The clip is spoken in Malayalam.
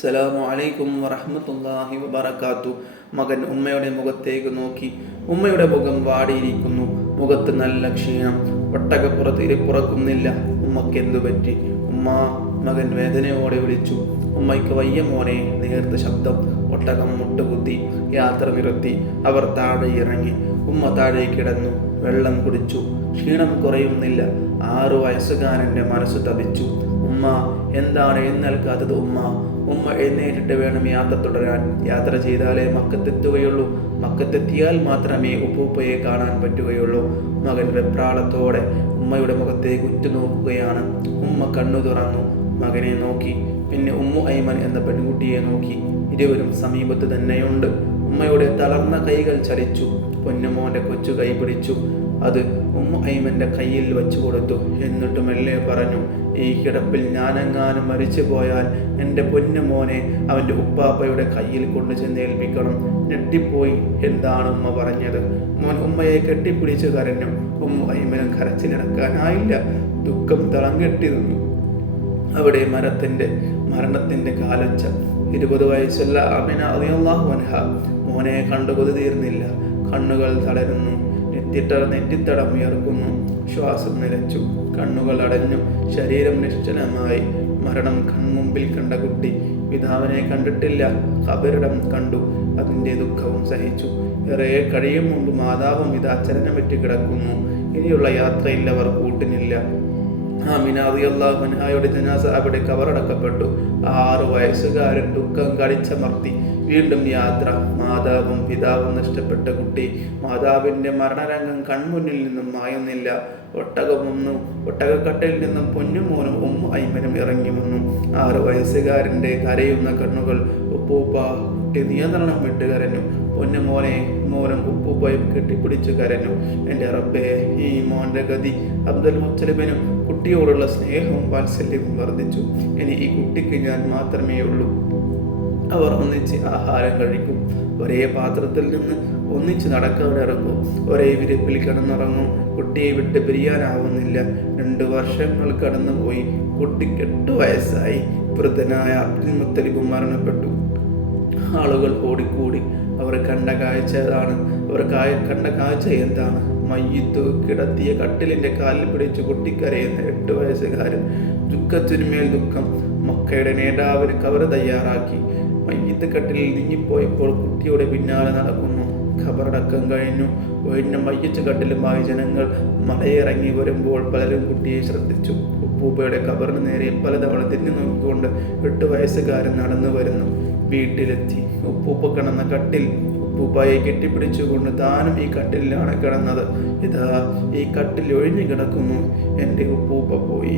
അസ്സലാമു അലൈക്കും വറഹ്മത്തുള്ളാഹി വബറകാത്തു. മകൻ ഉമ്മയുടെ മുഖത്തേക്ക് നോക്കി ഉമ്മയുടെ മുഖം വാടിയിരിക്കുന്നു. മുഖത്ത് നല്ല ക്ഷീണം. ഒട്ടകപ്പുറത്ത് ഇരിപ്പുറക്കുന്നില്ല ഉമ്മക്ക് എന്തു പറ്റി? ഉമ്മ മകൻ വേദനയോടെ വിളിച്ചു. ഉമ്മയ്ക്ക് വയ്യ മോനെ നേർത്ത ശബ്ദം. ഒട്ടകം മുട്ടുകുത്തി യാത്ര നിർത്തി അവർ താഴെ ഇറങ്ങി. ഉമ്മ താഴെ കിടന്നു വെള്ളം കുടിച്ചു. ക്ഷീണം കുറയുന്നില്ല. ആറു വയസ്സുകാരന്റെ മനസ്സ് തപിച്ചു. ഉമ്മ എന്താണ് എഴുന്നേൽക്കാത്തത് ഉമ്മ? ഉമ്മ എഴുന്നേറ്റിട്ട് വേണം യാത്ര തുടരാൻ. യാത്ര ചെയ്താലേ മക്കത്തെത്തുകയുള്ളൂ. മക്കത്തെത്തിയാൽ മാത്രമേ ഉപ്പൂപ്പയെ കാണാൻ പറ്റുകയുള്ളൂ. മകൻ വെപ്രാളത്തോടെ ഉമ്മയുടെ മുഖത്തേക്ക് ഉറ്റുനോക്കുകയാണ്. ഉമ്മ കണ്ണു തുറന്നു. മകനെ നോക്കി. പിന്നെ ഉമ്മു ഐമൻ എന്ന പെൺകുട്ടിയെ നോക്കി. ഇരുവരും സമീപത്ത് തന്നെയുണ്ട്. ഉമ്മയുടെ തളർന്ന കൈകൾ ചലിച്ചു. പൊന്നുമോന്റെ കൊച്ചു കൈ പിടിച്ചു. അത് ഉമ്മ ഐമന്റെ കയ്യിൽ വെച്ചു കൊടുത്തു. എന്നിട്ട് മെല്ലെ പറഞ്ഞു ഈ കിടപ്പിൽ ഞാനെങ്ങാനും മരിച്ചു പോയാൽ എന്റെ പൊന്നുമോനെ അവന്റെ ഉപ്പാപ്പയുടെ കയ്യിൽ കൊണ്ടു ചെന്ന് ഏൽപ്പിക്കണം. ഞെട്ടിപ്പോയി എന്താണ് ഉമ്മ പറഞ്ഞത്. മോൻ ഉമ്മയെ കെട്ടിപ്പിടിച്ച് കരഞ്ഞു. ഉമ്മ ഐമനും കരച്ചിലിറക്കാനായില്ല. ദുഃഖം തളം കെട്ടി നിന്നു. അവിടെ മരത്തിന്റെ മരണത്തിന്റെ കാലച്ച. ഇരുപത് വയസ്സുള്ള അമിന അലിയല്ലാഹു അൻഹ മോനെ കണ്ടു തീർന്നില്ല കണ്ണുകൾ തളരുന്നു. നെറ്റിത്തട നെറ്റിത്തടം ഉയർക്കുന്നു. ശ്വാസം നിലച്ചു. കണ്ണുകൾ അടഞ്ഞു. ശരീരം നിശ്ചലമായി. മരണം കൺമുമ്പിൽ കണ്ട കുട്ടി പിതാവിനെ കണ്ടിട്ടില്ല. കബരിടം കണ്ടു. അതിന്റെ ദുഃഖവും സഹിച്ചു. ഏറെ കഴിയും മുമ്പ് മാതാവും ഇത് അച്ഛനെ പറ്റി കിടക്കുന്നു. ഇനിയുള്ള യാത്രയിൽ അവർ കൂട്ടിനില്ല. ആമിനാദിയല്ലാഹുൻഹായുടെ ജനാസ അവിടെ കവറടക്കപ്പെട്ടു ആറു വയസ്സുകാരൻ ദുഃഖം കടിച്ചമർത്തി വീണ്ടും യാത്ര. മാതാവും പിതാവും നഷ്ടപ്പെട്ട കുട്ടി. മാതാവിന്റെ മരണരംഗം കൺമുന്നിൽ നിന്നും മായുന്നില്ല. ഒട്ടകമൊന്നും ഒട്ടകക്കട്ടയിൽ നിന്നും പൊന്നുമോനും ഉമ്മ അയ്മനും ഇറങ്ങി വന്നു. ആറു വയസ്സുകാരന്റെ കരയുന്ന കണ്ണുകൾ ഉപ്പൂപ്പ കുട്ടി നിയന്ത്രണം വിട്ട് കരഞ്ഞു. പൊന്നുമോനെ മോനും ഉപ്പൂപ്പയും കെട്ടിപ്പിടിച്ചു കരഞ്ഞു. എന്റെ റബ്ബേ ഈ മോന്റെ ഗതി. അബ്ദുൽ മുത്തലിബിനും കുട്ടിയോടുള്ള സ്നേഹവും വാത്സല്യവും വർദ്ധിച്ചു. ഇനി ഈ കുട്ടിക്ക് ഞാൻ മാത്രമേ ഉള്ളൂ. അവർ ഒന്നിച്ച് ആഹാരം കഴിക്കും. ഒരേ പാത്രത്തിൽ നിന്ന് ഒന്നിച്ച് നടക്കാൻ ഇറങ്ങും. ഒരേ വിരിപ്പിൽ കിടന്നിറങ്ങും. കുട്ടിയെ വിട്ട് പിരിയാനാവുന്നില്ല. രണ്ട് വർഷങ്ങൾ കടന്നുപോയി. കുട്ടിക്ക് എട്ട് വയസ്സായി. വൃദ്ധനായ അബ്ദുൽ മരണപ്പെട്ടു. ആളുകൾ ഓടിക്കൂടി. അവർ കണ്ട കാഴ്ച അതാണ്. അവർ കണ്ട കാഴ്ച എന്താണ്? മയ്യത്ത് കിടത്തിയ കട്ടിലിന്റെ കാലിൽ പിടിച്ച് കുട്ടിക്കരയുന്ന എട്ട് വയസ്സുകാരൻ ദുഃഖത്തിനുമേൽ ദുഃഖം മക്കയുടെ നേതാവിന് കവർ തയ്യാറാക്കി. മയ്യത്ത് കട്ടിലിൽ നീങ്ങിപ്പോയപ്പോൾ കുട്ടിയുടെ പിന്നാലെ നടക്കുന്നു. ഖബറടക്കം കഴിഞ്ഞു. ഒഴിഞ്ഞ മയ്യച്ച് കട്ടിലുമായി ജനങ്ങൾ മലയിറങ്ങി വരുമ്പോൾ പലരും കുട്ടിയെ ശ്രദ്ധിച്ചു. ഉപ്പൂപ്പയുടെ കബറിന് നേരെ പലതവണ തിരിഞ്ഞു നോക്കിക്കൊണ്ട് എട്ട് വയസ്സുകാരൻ നടന്നു വരുന്നു. വീട്ടിലെത്തി. ഉപ്പൂപ്പ കിടന്ന കട്ടിൽ ഉപ്പൂപ്പായെ കെട്ടിപ്പിടിച്ചുകൊണ്ട് താനും ഈ കട്ടിലാണ് കിടന്നത്. ഇതാ ഈ കട്ടിൽ ഒഴിഞ്ഞു കിടക്കുന്നു. എന്റെ ഉപ്പൂപ്പ പോയി.